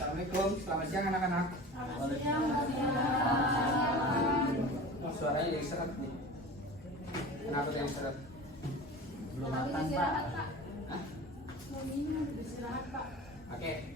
Assalamualaikum, selamat siang anak-anak. Oh, suaranya jadi seret nih. Kenapa yang seret? Belum makan, Pak. Hah? Mau minum, istirahat, Pak. Oke,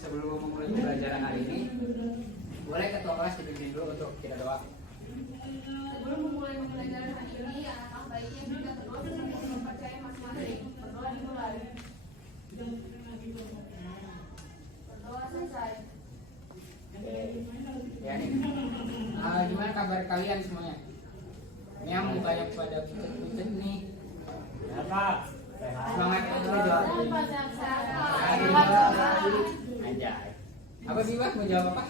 sebelum memulai pembelajaran hari ini, boleh ketua kelas dipimpin dulu untuk kita doa. Sebelum memulai pembelajaran hari ini, anak-anak baiknya juga berdoa sambil mempercayai masing-masing. Berdoa dimulai. Berdoa selesai. Ya nih. Gimana kabar kalian semuanya? Ini yang mukanya pada pucet-pucet nih. Ya Pak, Semangat untuk jawab. Anjay. Apa sih Pak? Mau jawab apa?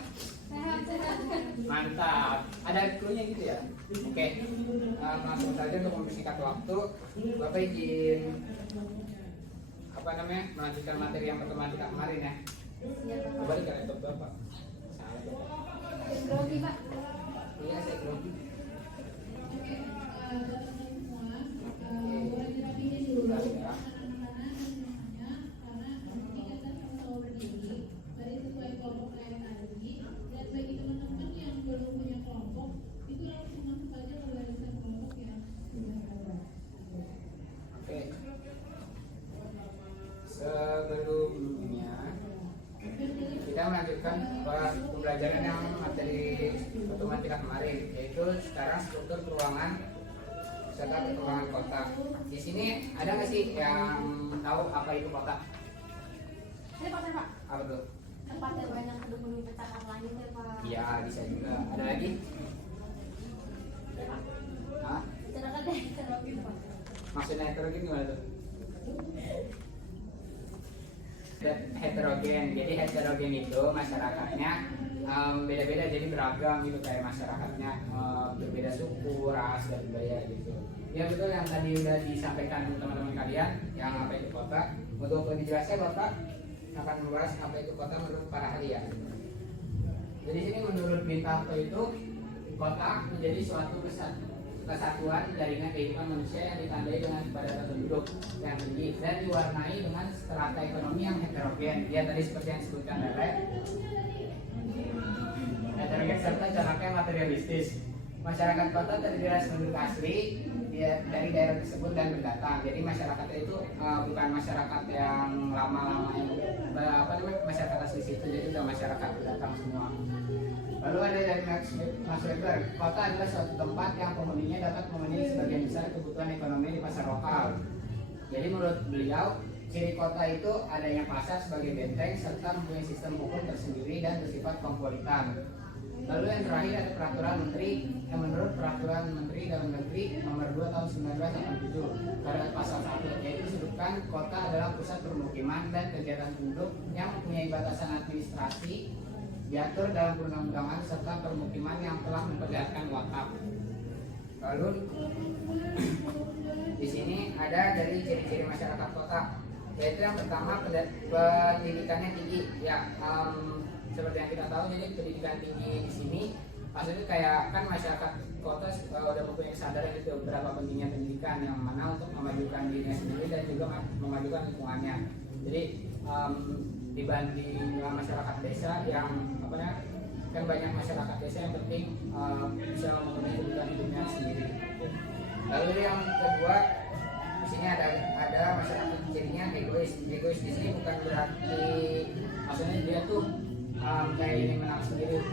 Mantap. Ada clue-nya gitu ya? Oke. Langsung saja untuk mempersingkat waktu. Bapak izin melanjutkan materi yang matematika kemarin ya. Kembali ke laptop Bapak. Grogi, Pak. Iya, saya grogi. Oke. Sebelumnya kita melanjutkan pembelajaran yang materi matematika kemarin, yaitu sekarang struktur peruangan serta perkembangan kotak. Di sini ada nggak sih yang tahu apa itu kotak? Ini Pak, Pak. Apa tuh? Tempat yang banyak gedung-gedung pecahan langit ya, Pak. Iya, bisa juga. Ada lagi? Hah? Ceritakan deh, ceritakan, Pak. Maksudnya heterogen gimana tuh? Heterogen. Jadi heterogen itu masyarakatnya beda-beda, jadi beragam gitu, kayak masyarakatnya berbeda suku, ras, dan budaya gitu. Ya betul yang tadi udah disampaikan teman-teman kalian yang apa itu kota. Untuk lebih jelasnya Bapak akan membahas apa itu kota menurut para ahli ya. Jadi sini menurut Bintarto itu kota menjadi suatu kesatuan jaringan kehidupan manusia yang ditandai dengan kepadatan penduduk yang tinggi dan diwarnai dengan strata ekonomi yang heterogen. Ya tadi seperti yang disebutkan Lele, heterogen serta jaraknya materialistis. Masyarakat kota terdiri atas penduduk asli dari daerah tersebut dan pendatang. Jadi masyarakatnya itu bukan masyarakat yang lama-lama yang masyarakat asli situ, jadi udah masyarakat pendatang semua. Lalu ada dari Max Weber, kota adalah suatu tempat yang penghuninya dapat memenuhi sebagian besar kebutuhan ekonomi di pasar lokal. Jadi menurut beliau, ciri kota itu adanya pasar sebagai benteng serta mempunyai sistem hukum tersendiri dan bersifat kosmopolitan. Lalu yang terakhir ada peraturan menteri yang menurut peraturan menteri dalam negeri nomor 2 tahun 1987 pada pasal 1 yaitu disebutkan kota adalah pusat permukiman dan kegiatan penduduk yang mempunyai batasan administrasi diatur dalam perundang-undangan serta permukiman yang telah memperlihatkan wakaf. Lalu di sini ada dari ciri-ciri masyarakat kota, yaitu yang pertama pendidikannya tinggi ya. Seperti yang kita tahu, jadi pendidikan tinggi di sini maksudnya kayak kan masyarakat kota udah mempunyai kesadaran itu berapa pentingnya pendidikan, yang mana untuk memajukan dirinya sendiri dan juga memajukan lingkungannya. Jadi dibanding masyarakat desa yang kan banyak masyarakat desa yang penting bisa memenuhi kebutuhan hidupnya sendiri. Lalu yang kedua di sini ada masyarakat cirinya egois. Egois di sini bukan berarti maksudnya dia tuh kayak ingin menang sendiri.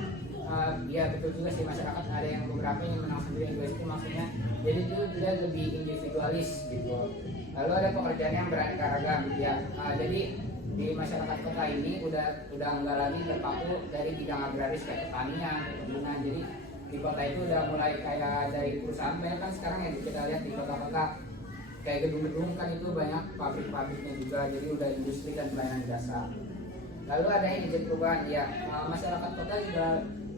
Ya betul juga sih, masyarakat ada yang beberapa yang menang sendiri. Egois itu maksudnya jadi itu dia lebih individualis gitu. Lalu ada pekerjaan yang beraneka ragam ya. Jadi di masyarakat kota ini udah enggak lagi terpaku dari bidang agraris kayak pertanian, perkebunan. Jadi di kota itu udah mulai kayak dari perusahaan banyak kan sekarang yang kita lihat di kota-kota kayak gedung-gedung kan itu banyak pabrik-pabriknya juga, jadi udah industri dan pelayanan jasa. Lalu ada yang izin perubahan ya, masyarakat kota juga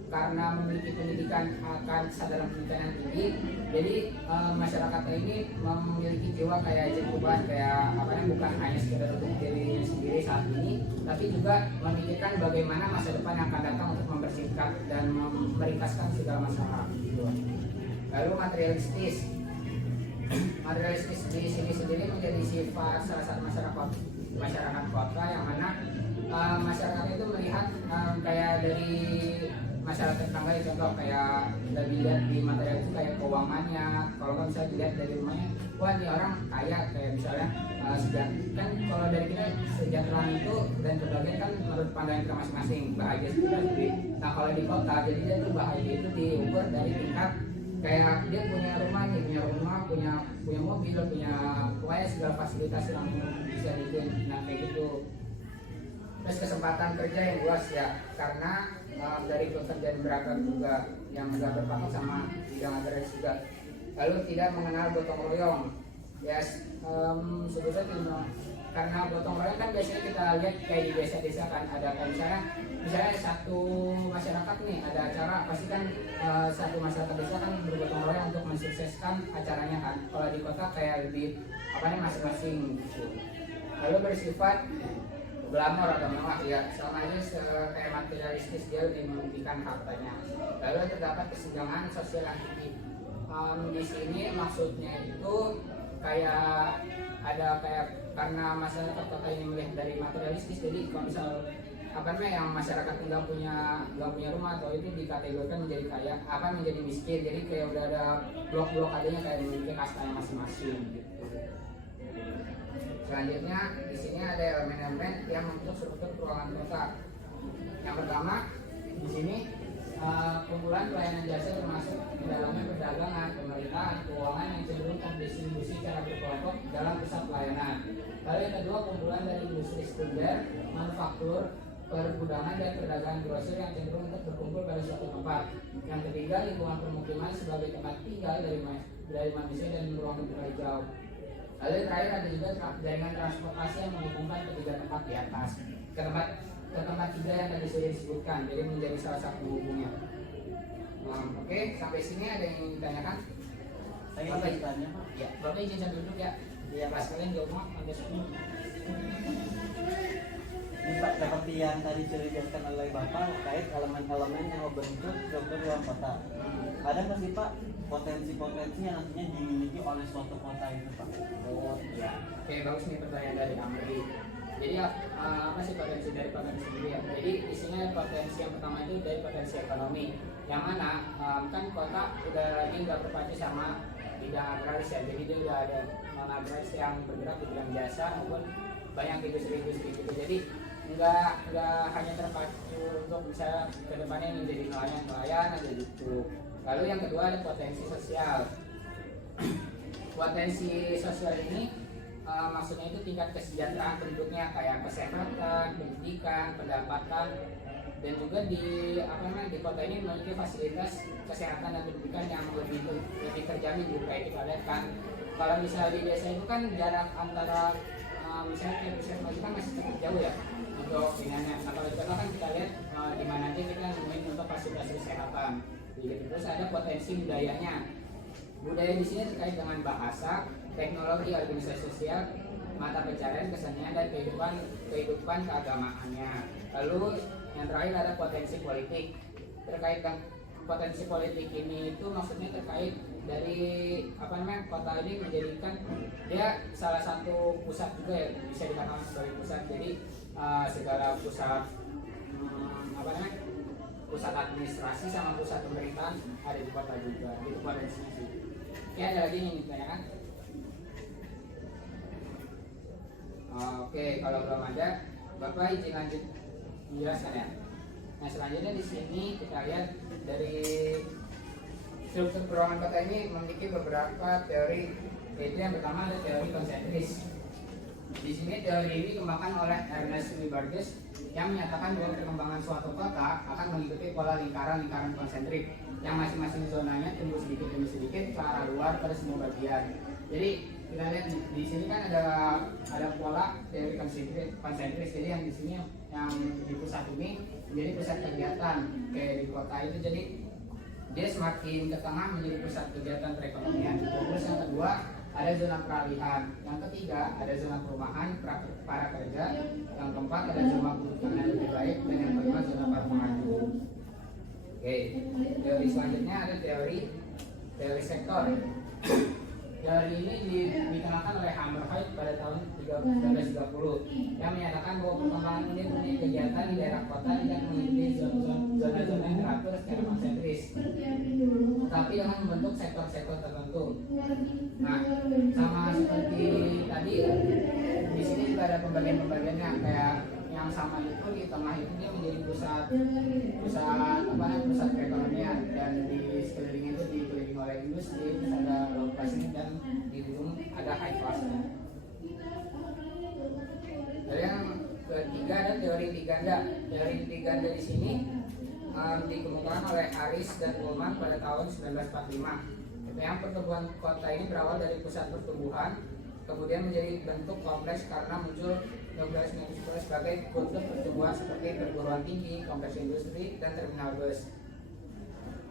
karena memiliki pendidikan akan kesadaran pendidikan yang tinggi, jadi masyarakatnya ini memiliki jiwa kayak izin perubahan, kayak bukan hanya sekedar untuk diri sendiri saat ini, tapi juga memikirkan bagaimana masa depan yang akan datang untuk membersihkan dan meringkaskan segala masalah gitu. Lalu materialistis, materialistis di sini sendiri menjadi sifat salah satu masyarakat kota yang mana masyarakat itu melihat kayak dari masyarakat tetangga, contoh kayak lebih lihat di material itu kayak keuangannya. Kalau nggak bisa dilihat dari rumahnya, wah ini orang kaya, kayak misalnya kan kalau dari kita kesejahteraan itu dan kebahagiaan kan menurut pandangan kita masing-masing, bahagia kita sendiri. Nah kalau di kota jadi dia tuh bahagia itu diukur dari tingkat kayak dia punya rumah nih, punya mobil, punya pokoknya segala fasilitas yang bisa dibikin. Nah kayak gitu. Terus kesempatan kerja yang luas ya, karena dari pekerjaan beragam juga yang nggak berpatok sama bidang agraris juga. Lalu tidak mengenal gotong royong. Ya sebetulnya karena gotong royong kan biasanya kita lihat kayak di desa-desa kan ada kayak misalnya satu masyarakat nih ada acara, pasti kan satu masyarakat desa kan bergotong royong untuk mensukseskan acaranya kan. Kalau di kota kayak lebih masing-masing gitu. Lalu bersifat glamor atau mewah ya, sama aja kayak materialistis, dia lebih mementingkan hartanya. Lalu terdapat kesenjangan sosial yang tinggi. Di sini maksudnya itu kayak ada kayak karena masyarakat kota ini melihat dari materialistis, jadi kalau misal yang masyarakat nggak punya rumah atau itu dikategorikan menjadi kaya, menjadi miskin. Jadi kayak udah ada blok-blok adanya kayak memiliki kastanya masing-masing gitu. Selanjutnya di sini ada elemen-elemen yang membentuk struktur keuangan kota. Yang pertama di sini kumpulan pelayanan jasa termasuk di dalamnya perdagangan, pemerintahan, keuangan yang cenderung terdistribusi secara berkelompok dalam pusat pelayanan. Lalu yang kedua kumpulan dari industri sekunder, manufaktur, pergudangan dan perdagangan grosir yang cenderung untuk berkumpul pada suatu tempat. Yang ketiga lingkungan permukiman sebagai tempat tinggal dari manusia dan ruang terbuka hijau. Lalu yang terakhir ada juga jaringan transportasi yang menghubungkan ketiga tempat di atas ke tempat tiga yang tadi sudah disebutkan, jadi menjadi salah satu penghubungnya. Oke, sampai sini ada yang ingin ditanyakan? Saya ingin tanya Pak. Ya, Bapak izin saya duduk ya. Iya, Mas kalian di rumah ada semua. Ini Pak, seperti yang tadi sudah dijelaskan oleh Bapak terkait elemen-elemen yang membentuk struktur ruang kota. Ada nggak sih Pak potensi-potensi yang nantinya dimiliki oleh suatu kota itu Pak? Oh iya, oke bagus nih pertanyaan dari Amri. Jadi apa sih potensi dari kota itu sendiri ya? Jadi di sini potensi yang pertama itu dari potensi ekonomi, yang mana kan kota udah lagi nggak berpacu sama bidang agraris ya. Jadi dia udah ada non agraris yang bergerak di bidang jasa maupun banyak industri-industri gitu. Jadi nggak hanya terpacu untuk bisa kedepannya menjadi nelayan aja gitu. Lalu yang kedua ada potensi sosial. Potensi sosial ini maksudnya itu tingkat kesejahteraan penduduknya kayak kesehatan, pendidikan, pendapatan, dan juga di kota ini memiliki fasilitas kesehatan dan pendidikan yang lebih terjamin gitu. Kayak kita lihat kan kalau misalnya di desa itu kan jarak antara misalnya kayak puskesmas kan masih cukup jauh ya untuk dinanya. Nah kalau di kota kan kita lihat di mana aja kita nemuin untuk fasilitas kesehatan. Gitu. Terus ada potensi budayanya. Budaya di sini terkait dengan bahasa, teknologi, organisasi sosial, mata pencarian, kesenian, dan kehidupan keagamaannya. Lalu yang terakhir ada potensi politik. Terkait dengan potensi politik ini itu maksudnya terkait dari kota ini menjadikan dia salah satu pusat juga ya, bisa dikatakan sebagai pusat. Jadi segala pusat pusat administrasi sama pusat pemerintahan ada di kota juga. Itu potensinya sih. Ya ada lagi yang ditanyakan? Oke, kalau belum ada, Bapak izin lanjut menjelaskan ya. Nah selanjutnya di sini kita lihat dari struktur peruangan kota ini memiliki beberapa teori. Yaitu yang pertama ada teori konsentris. Di sini teori ini dikembangkan oleh Ernest Louis Borges yang menyatakan bahwa perkembangan suatu kota akan mengikuti pola lingkaran konsentrik yang masing-masing zonanya tumbuh sedikit demi sedikit ke arah luar pada semua bagian. Jadi kita lihat di sini kan ada pola teori konsentris. Jadi yang di sini yang di pusat ini menjadi pusat kegiatan kayak di kota itu, jadi dia semakin ke tengah menjadi pusat kegiatan perekonomian. Terus yang kedua ada zona peralihan, yang ketiga ada zona perumahan para kerja, yang keempat ada zona kebutuhan yang lebih baik, dan yang kelima zona para maju. Oke, teori selanjutnya ada teori sektor. Teori ini dikenalkan oleh Hammerhead pada tahun 1930 yang menyatakan bahwa perkembangan unit-unit kegiatan di daerah kota tidak mengikuti zona-zona yang teratur secara konsentris, tetapi dengan membentuk sektor-sektor tertentu. Nah, sama seperti tadi, di sini juga ada pembagian-pembagiannya kayak yang sama itu di tengah itu dia menjadi pusat perekonomian, dan di sekelilingnya itu dikelilingi oleh industri, terus ada low class dan di ujung ada high class-nya. Lalu yang ketiga ada teori Triganda. Teori Triganda di sini dikemukakan oleh Harris dan Ullman pada tahun 1945. Yang pertumbuhan kota ini berawal dari pusat pertumbuhan, kemudian menjadi bentuk kompleks karena muncul sebagai kutub pertumbuhan seperti perguruan tinggi, kompleks industri, dan terminal bus.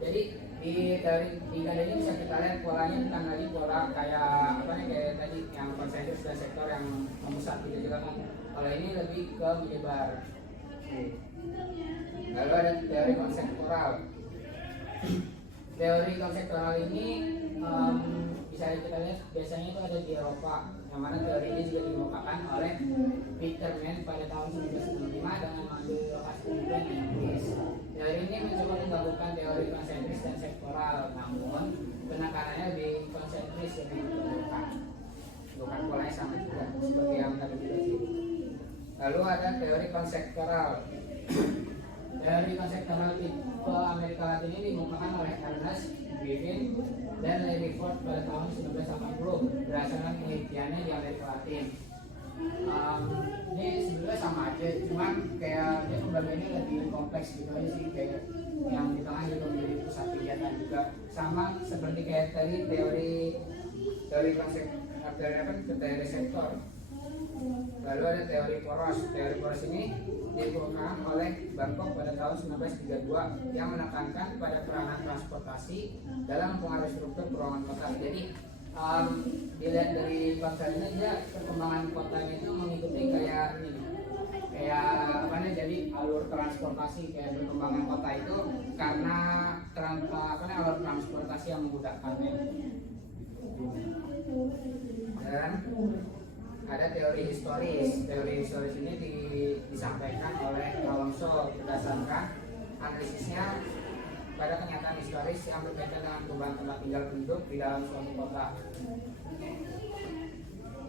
Jadi di teori Triganda ini bisa kita lihat polanya bukan lagi pola kayak tadi yang konsensus dan sektor yang memusat gitu juga kan. Kalau ini lebih ke menyebar. Lalu ada teori konseptual. Teori konseptual ini bisa kita lihat biasanya itu ada di Eropa, yang mana teori ini juga dikemukakan oleh Peter Mann pada tahun 1995 dengan mengambil lokasi penelitian di Inggris. Teori ini mencoba menggabungkan teori konsentris dan sektoral, namun penekanannya lebih konsentris yang menentukan, bukan polanya sama juga seperti yang tadi kita sih. Lalu ada teori konseptual. Teori konseptual tipe Amerika Latin ini dikemukakan oleh Ernest Griffin dan Larry Ford pada tahun 1980 berdasarkan penelitiannya di Amerika Latin. Ini sebenarnya sama aja, cuman kayak dia pembagiannya lebih kompleks gitu aja sih, kayak yang di tengah juga menjadi pusat kegiatan juga, sama seperti kayak tadi teori konsep teori sektor. Lalu ada teori poros. Teori poros ini dikemukakan oleh Bangkok pada tahun 1932 yang menekankan pada peranan transportasi dalam mempengaruhi struktur perumahan kota. Jadi dilihat dari konsep ini dia perkembangan kotanya itu mengikuti kayak jadi alur transportasi, kayak perkembangan kota itu karena alur transportasi yang menggunakannya. Dan ada teori historis. Teori historis ini disampaikan oleh Alonso berdasarkan analisisnya pada kenyataan historis yang berkaitan dengan perubahan tempat tinggal penduduk di dalam suatu kota.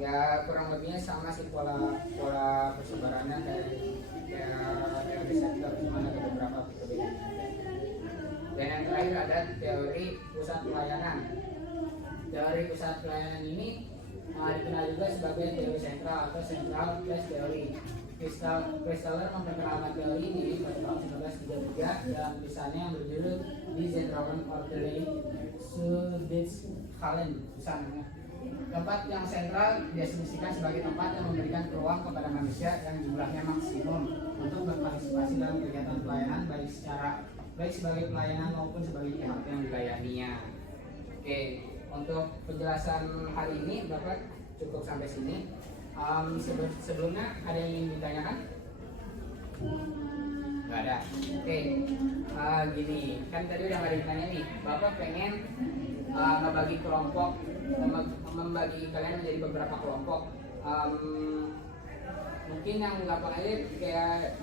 Ya kurang lebihnya sama sih pola persebarannya kayak teori sektor, cuma ada beberapa perbedaan. Dan yang terakhir ada teori pusat pelayanan. Teori pusat pelayanan ini dikenal juga sebagai teori sentral atau central place theory. Christaller memperkenalkan teori ini pada tahun 1933 dalam tulisannya yang berjudul Die Zentralen Ordnung Sudetzhallen. Tempat yang sentral didefinisikan sebagai tempat yang memberikan peluang kepada manusia yang jumlahnya maksimum untuk berpartisipasi dalam kegiatan pelayanan baik sebagai pelayanan maupun sebagai pihak yang dilayaninya. Oke, untuk penjelasan hari ini Bapak cukup sampai sini. Sebelumnya ada yang ingin ditanyakan? Gak ada. Oke, gini kan tadi udah nggak ditanya nih. Bapak pengen ngebagi kelompok, membagi kalian menjadi beberapa kelompok. Mungkin yang gampang aja kayak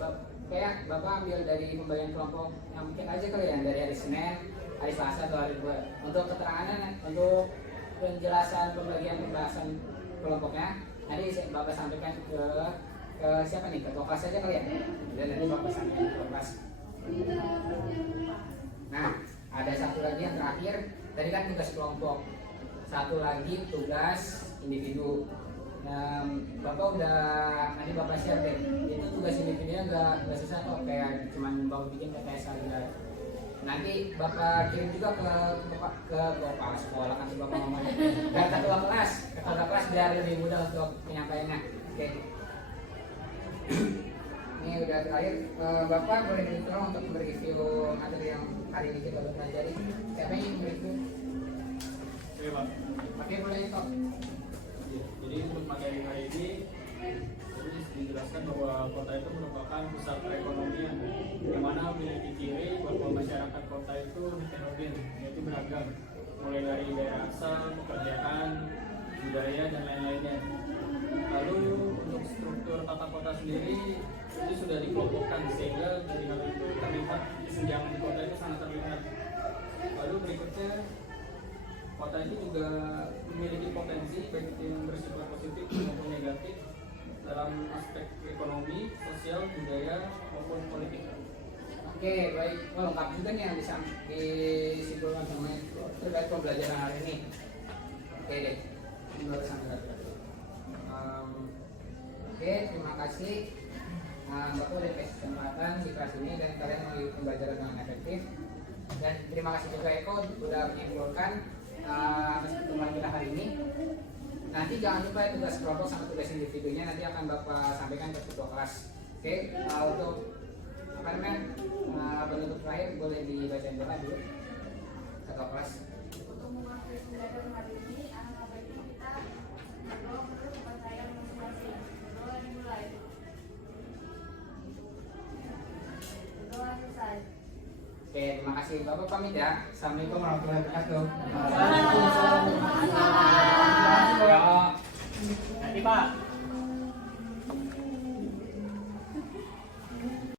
Bapak ambil dari pembagian kelompok yang mungkin aja kali ya, dari hari Senin, hari Selasa atau hari Jumat. Untuk keterangannya, untuk penjelasan pembahasan kelompoknya nanti Bapak sampaikan ke siapa nih? Ketua kelas aja kali ya? Dan nanti Bapak sampaikan ke ketua kelas. Nah, ada satu lagi yang terakhir. Tadi kan tugas kelompok. Satu lagi tugas individu. Bapak udah nanti Bapak share deh. Itu tugas individunya nggak susah kok, kayak cuman Bapak bikin TTS aja. Nanti Bapak kirim juga ke kepala sekolah kan Bapak ngomongnya. Ke ketua kelas biar lebih mudah untuk penyampaiannya. Oke. Ini udah terakhir. Bapak boleh tolong untuk mereview materi yang hari ini kita pelajari. Siapa yang ingin mereview? Oke Pak. Oke, boleh kok. Jadi untuk materi hari ini dijelaskan bahwa kota itu merupakan pusat perekonomian yang mana memiliki ciri bahwa masyarakat kota itu heterogen, yaitu beragam. mulai dari daerah asal, pekerjaan, budaya dan lain-lainnya. Lalu untuk struktur tata kota sendiri itu sudah dikelompokkan sehingga dari hal itu terlihat kesenjangan di kota itu sangat terlihat. Lalu berikutnya kota itu juga memiliki potensi baik itu yang bersifat positif maupun negatif dalam aspek ekonomi, sosial, budaya maupun politik. Oke, baik. Oh, lengkap juga nih yang bisa disimpulkan sama terkait pembelajaran hari ini. Oke deh, ini baru sampai Oke, terima kasih. Bapak udah kasih kesempatan di kelas ini dan kalian mengikuti pembelajaran dengan efektif. Dan terima kasih juga Eko sudah menyimpulkan pertemuan kita hari ini. Nanti jangan lupa tugas kelompok sama tugas individunya nanti akan Bapak sampaikan ke ketua kelas. Oke, untuk apa namanya penutup terakhir boleh dibacain dulu ketua kelas. Untuk mengakhiri pembelajaran hari ini, anak baiknya kita berdoa menurut kepercayaan masing-masing. Berdoa dimulai. Berdoa selesai. Oke, terima kasih Bapak pamit ya. Assalamualaikum warahmatullahi wabarakatuh. Waalaikumsalam. Ya. Nanti Pak.